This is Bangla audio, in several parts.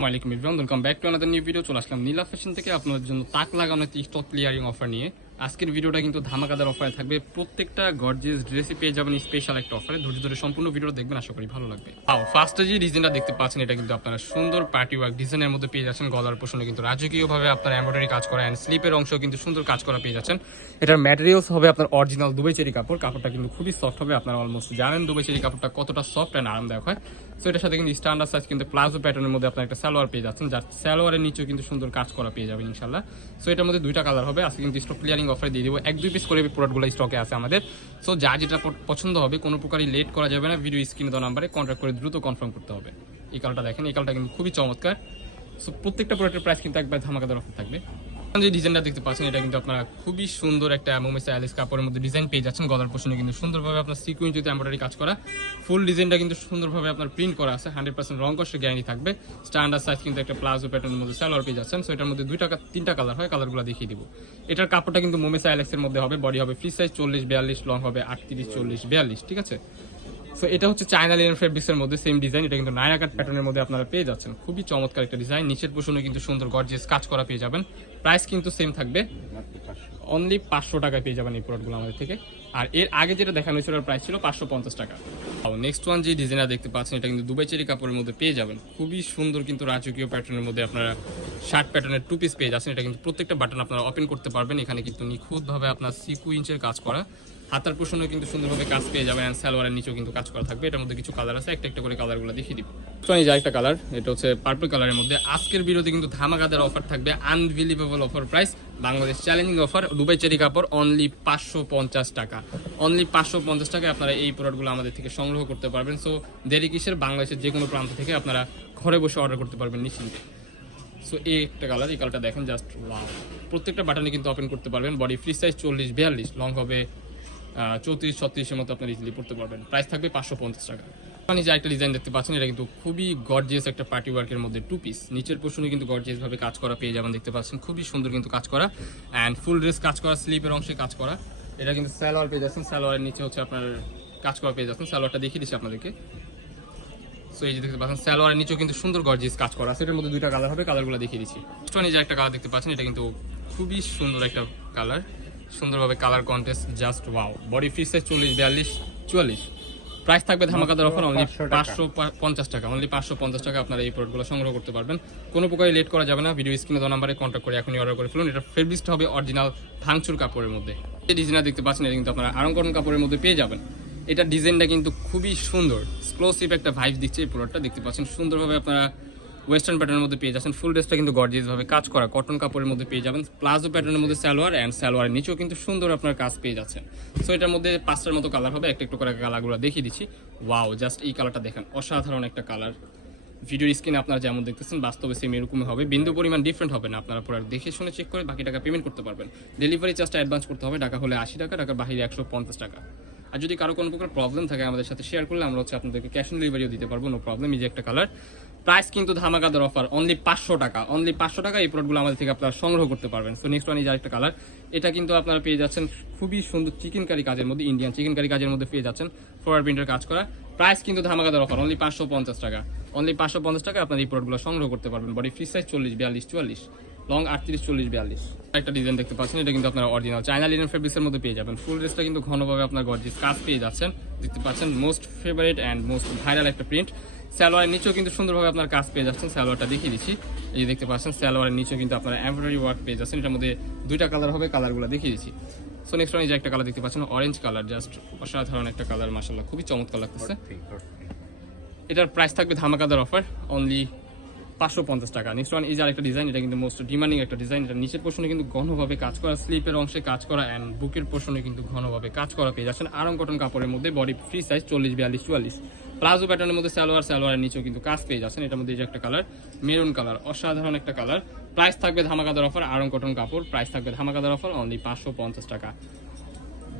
আসসালামু everyone, welcome back to another new video. চলে আসলাম নীলা ফ্যাশন থেকে আপনাদের জন্য তাক লাগানো একটি স্টক ক্লিয়ারিং অফার নিয়ে। আজকের ভিডিওটা কিন্তু ধামাকাদার অফারে থাকবে। প্রত্যেকটা গর্জিয়াস ড্রেসই পেয়ে যাবেন স্পেশাল একটা অফারে। ধৈর্য ধরে সম্পূর্ণ ভিডিও দেখবেন, আশা করি ভালো লাগবে। ফার্স্টে যে ডিজাইনটা দেখতে পাচ্ছেন, এটা কিন্তু আপনারা সুন্দর পার্টি ওয়ার্ক ডিজাইনের মধ্যে পেয়ে যাচ্ছেন। গলার পোষণে কিন্তু রাজকীয়ভাবে আপনার এমব্রয়ডারি কাজ করা অ্যান্ড স্লিপের অংশ কিন্তু সুন্দর কাজ করা পেয়ে যাচ্ছেন। এটার ম্যাটেরিয়ালস হবে আপনার অরিজিনাল দুবাই চেরি কাপড়। কাপড়টা কিন্তু খুবই সফট হবে। আপনারা অলমোস্ট জানেন দুবাই চেরি কাপড়টা কতটা সফট অ্যান্ড আরামদায়ক হয়। সো এটার সাথে কিন্তু স্ট্যান্ডার্ড সাইজ কিন্তু প্লাজো প্যাটার্নের মধ্যে আপনার একটা সালোয়ার পেয়ে যাচ্ছেন, যার সালোয়ারের নিচেও কিন্তু সুন্দর কাজ করা পেয়ে যাবেন ইনশাল্লাহ। সো এটার মধ্যে দুইটা কালার হবে। আজকে কিন্তু স্টক ক্লিয়ারিং অফারে দিয়ে দেবো। 1-2 পিস করে প্রোডাক্টগুলো স্টকে আছে আমাদের। সো যা যেটা পছন্দ হবে কোনো প্রকারই লেট করা যাবে না। ভিডিও স্ক্রিনে দেওয়া নাম্বারে কন্ট্যাক্ট করে দ্রুত কনফার্ম করতে হবে। এই কালারটা দেখেন, এই কালারটা কিন্তু খুবই চমৎকার। সো প্রত্যেকটা প্রোডাক্টের প্রাইস কিন্তু একবার ধামাকাদার অফার থাকবে। যে ডিজাইনটা দেখতে পাচ্ছেন, এটা কিন্তু আপনারা খুবই সুন্দর একটা মোমেসা অ্যালিস কাপড়ের মধ্যে ডিজাইন পেয়ে যাচ্ছেন। গলার পোষণে কিন্তু সুন্দরভাবে আপনার সিকুয়েন্স যদি এমব্রয়ডারি কাজ করা, ফুল ডিজাইনটা কিন্তু সুন্দরভাবে আপনার প্রিন্ট করা আছে। 100% রং কষ্টের গ্যারান্টি থাকবে। স্ট্যান্ডার্ড সাইজ কিন্তু একটা প্লাজো প্যাটার্নের মধ্যে সালোয়ার পেয়ে যাচ্ছেন। সো এটার মধ্যে তিনটা কালার হয়, কালারগুলো দেখিয়ে দিব। এটার কাপড়টা কিন্তু মোমেসা অ্যালেক্সের মধ্যে হবে। বডি হবে ফ্রি সাইজ 40-42, লং হবে 38-40-42, ঠিক আছে। সো এটা হচ্ছে চায়না লিনেন ফেব্রিক্সের মধ্যে সেম ডিজাইন। এটা কিন্তু নায়রা কাট প্যাটার্নের মধ্যে আপনারা পেয়ে যাচ্ছেন। খুবই চমৎকার একটা ডিজাইন। নিচের পোষণে কিন্তু সুন্দর গর্জিয়াস কাজ করা পেয়ে যাবেন। প্রাইস কিন্তু সেম থাকবে, অনলি 500 টাকায় পেয়ে যাবেন এই প্রোডাক্টগুলো আমাদের থেকে। আর এর আগে যেটা দেখানো হয়েছিল ওর প্রাইস ছিল 550 টাকা। নেক্সট ওয়ান যে ডিজাইনটা দেখতে পাচ্ছেন, এটা কিন্তু দুবাই চেরি কাপড়ের মধ্যে পেয়ে যাবেন। খুবই সুন্দর কিন্তু রাজকীয় প্যাটার্নের মধ্যে আপনারা শার্ট প্যাটার্নের 2 পিস পেয়ে যাচ্ছেন। এটা কিন্তু প্রত্যেকটা বাটন আপনারা ওপেন করতে পারবেন। এখানে কিন্তু নিখুঁতভাবে আপনার সিকুয়েন্সের কাজ করা, হাতার পোষণে কিন্তু সুন্দরভাবে কাজ পেয়ে যাবেন। এন্ড সালোয়ারের নিচেও কিন্তু কাজ করা থাকবে। এটার মধ্যে কিছু কালার আছে, একটা একটা করে কালারগুলো দেখিয়ে দিব। তো এই যে একটা কালার, এটা হচ্ছে পার্পল কালারের মধ্যে। আজকের ভিডিওতে কিন্তু ধামাকাদার অফার থাকবে, unbelievable offer price, Bangladesh challenging offer. Dubai cherry কাপড় অনলি 550 টাকা। অনলি 550 টাকায় আপনারা এই প্রোডাক্টগুলো আমাদের থেকে সংগ্রহ করতে পারবেন। সো দেরি কিসের, বাংলাদেশের যে কোনো প্রান্ত থেকে আপনারা ঘরে বসে অর্ডার করতে পারবেন নিশ্চিন্তে। সো এই একটা কালার, এই কালারটা দেখেন, জাস্ট ওয়াও। প্রত্যেকটা বাটনে কিন্তু ওপেন করতে পারবেন। বডি ফ্রি সাইজ 40-42, লং হবে 34-36 মতো আপনার ইজিলি পড়তে পারবেন। প্রাইস থাকবে 550 টাকা। আপনি যে একটা ডিজাইন দেখতে পাচ্ছেন, এটা কিন্তু খুবই গর্জিয়াস একটা পার্টি ওয়ার্কের মধ্যে 2 পিস। নিচের পোর্শনে কিন্তু গর্জিয়াস ভাবে কাজ করা পেয়ে যাবেন, দেখতে পাচ্ছেন খুবই সুন্দর কিন্তু কাজ করা অ্যান্ড ফুল ড্রেস কাজ করা, স্লিপের অংশে কাজ করা। এটা কিন্তু সালোয়ার পেয়ে যাচ্ছেন। সালোয়ারের নিচে হচ্ছে আপনার কাজ করা পেয়ে যাচ্ছেন। সালোয়ারটা দেখিয়ে দিচ্ছি আপনাদেরকে। সো এই যে দেখতে পাচ্ছেন সালোয়ারের নিচেও কিন্তু সুন্দর গর্জিয়াস কাজ করা আছে। এটার মধ্যে দুইটা কালার হবে, কালারগুলো দেখিয়ে দিচ্ছি। এই যে একটা কালার দেখতে পাচ্ছেন, এটা কিন্তু খুবই সুন্দর একটা কালার, সুন্দরভাবে colour contest, just wow. Body free size 40-42-44। Price থাকবে ধামাকাদার অফার অনলি 550 টাকা। অনলি 550 টাকা আপনারা এই প্রোডাক্টগুলো সংগ্রহ করতে পারবেন। কোনো প্রকারই লেট করা যাবে না। ভিডিও স্ক্রিনে দেওয়া নাম্বারে কন্ট্যাক্ট করে এখনই অর্ডার করে ফেলুন। এটা ফেব্রিক্সটা হবে অরিজিনাল ভাঙচুর কাপড়ের মধ্যে। এই ডিজাইনটা দেখতে পাচ্ছেন, এটা কিন্তু আপনারা আরং কটন কাপড়ের মধ্যে পেয়ে যাবেন। এটা ডিজাইনটা কিন্তু খুবই সুন্দর, এক্সক্লুসিভ একটা ভাইব দিচ্ছে এই প্রোডাক্টটা। দেখতে পাচ্ছেন সুন্দরভাবে আপনারা ওয়েস্টার্ন প্যাটার্নের মধ্যে পেয়ে যাচ্ছেন। ফুল ড্রেসটা কিন্তু গর্জিয়াসভাবে কাজ করা কটন কাপড়ের মধ্যে পেয়ে যাবেন। প্লাজো প্যাটার্নের মধ্যে সালোয়ার অ্যান্ড সালোয়ারের নিচেও কিন্তু সুন্দর আপনার কাজ পেয়ে যাচ্ছেন। সো এটার মধ্যে 5টার মতো কালার হবে, একটা একটু করে কালারগুলো দেখিয়ে দিচ্ছি। ওয়াও, জাস্ট এই কালারটা দেখেন, অসাধারণ একটা কালার। ভিডিওর স্ক্রিনে আপনারা যেমন দেখতেছেন বাস্তবে সেম এরকমই হবে, বিন্দু পরিমাণ ডিফারেন্ট হবে না। আপনারা প্রোডাক্ট দেখে শুনে চেক করে বাকি টাকা পেমেন্ট করতে পারবেন। ডেলিভারি চার্জটা অ্যাডভান্স করতে হবে। ঢাকা হলে 80 টাকা, ঢাকার বাইরে 150 টাকা। আর যদি কারো কোনো প্রকার প্রবলেম থাকে আমাদের সাথে শেয়ার করলে আমরা হচ্ছে আপনাদেরকে ক্যাশ অন ডেলিভারিও দিতে পারবো, নো প্রবলেম। এই যে একটা কালার, প্রাইস কিন্তু ধামাকাদার অফার, অনলি 500 টাকা। অনলি 500 টাকা এই প্রোডাক্টগুলো আমাদের থেকে আপনারা সংগ্রহ করতে পারবেন। সো নেক্সট ওয়ান এই যে আরেকটা কালার, এটা কিন্তু আপনারা পেয়ে যাচ্ছেন খুবই সুন্দর চিকেন কারি কাজের মধ্যে, ইন্ডিয়ান চিকেন কারি কাজের মধ্যে পেয়ে যাচ্ছেন, ফ্লোরাল প্রিন্টের কাজ করা। প্রাইস কিন্তু ধামাকাদার অফার, অনলি 550 টাকা। অনলি 550 টাকা আপনারা এই প্রোডাক্টগুলো সংগ্রহ করতে পারবেন। Body free size 40-42-44, long 38-40-42। একটা ডিজাইন দেখতে পাচ্ছেন, এটা কিন্তু আপনারা অরিজিনাল চায়না লিনেন ফেব্রিক্সের মধ্যে পেয়ে যাবেন। ফুল ড্রেসটা কিন্তু ঘনভাবে আপনার গর্জিয়াস কাজ পেয়ে যাচ্ছেন, দেখতে পাচ্ছেন। Most favourite and most viral একটা প্রিন্ট। সালোয়ারের নিচেও কিন্তু সুন্দরভাবে আপনার কাজ পেয়ে যাচ্ছেন। সালোয়ারটা দেখিয়ে দিচ্ছি, এই দেখতে পাচ্ছেন সালোয়ারের নিচেও কিন্তু আপনারা এমব্রয়ডারি ওয়ার্ক পেয়ে যাচ্ছেন। এটার মধ্যে দুইটা কালার হবে, কালারগুলো দেখিয়ে দিচ্ছি। সো নেক্সট ওয়ান এই যে একটা কালার দেখতে পাচ্ছেন, অরেঞ্জ কালার, জাস্ট অসাধারণ একটা কালার, মাশাআল্লাহ খুবই চমৎকার লাগতেছে। এটার প্রাইস থাকবে ধামাকাদার অফার, অনলি 550 টাকা। নেক্সট ওয়ান এই যে আরেকটা ডিজাইন, এটা কিন্তু মোস্ট ডিমান্ডিং একটা ডিজাইন। এটা নিচের পোর্শনে কিন্তু ঘনভাবে কাজ করা, স্লিপের অংশে কাজ করা অ্যান্ড বুকের পোর্শনে কিন্তু ঘনভাবে কাজ করা পেয়ে যাচ্ছেন। আরং কটন কাপড়ের মধ্যে, বডি ফ্রি সাইজ 40-42-44, প্লাজো প্যাটার্নের মধ্যে সালোয়ার, সালোয়ারের নিচেও কিন্তু কাজ পেয়ে যাচ্ছেন। এটার মধ্যে এই যে একটা কালার, মেরুন কালার, অসাধারণ একটা কালার। প্রাইস থাকবে ধামাকাদার অফার, আরং কটন কাপড়। প্রাইস থাকবে ধামাকাদার অফার, অনলি 550 টাকা।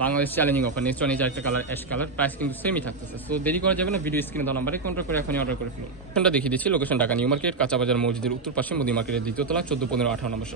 Bangladesh challenging offer. Next one এই যে একটা কালার, অ্যাশ কালার। প্রাইস কিন্তু সেমই থাকতেছে। সো দেরি করা যাবে না, ভিডিও স্ক্রিনে দেওয়া নাম্বারে কন্ট্যাক্ট করে এখনই অর্ডার করে ফেলুন। লোকেশনটা দেখিয়ে দিচ্ছি, লোকেশন ঢাকা নিউ মার্কেট, কাঁচা বাজার মসজিদের উত্তর পাশে, মোদি মার্কেটের দ্বিতীয় তলা, 14-15-18 নম্বর।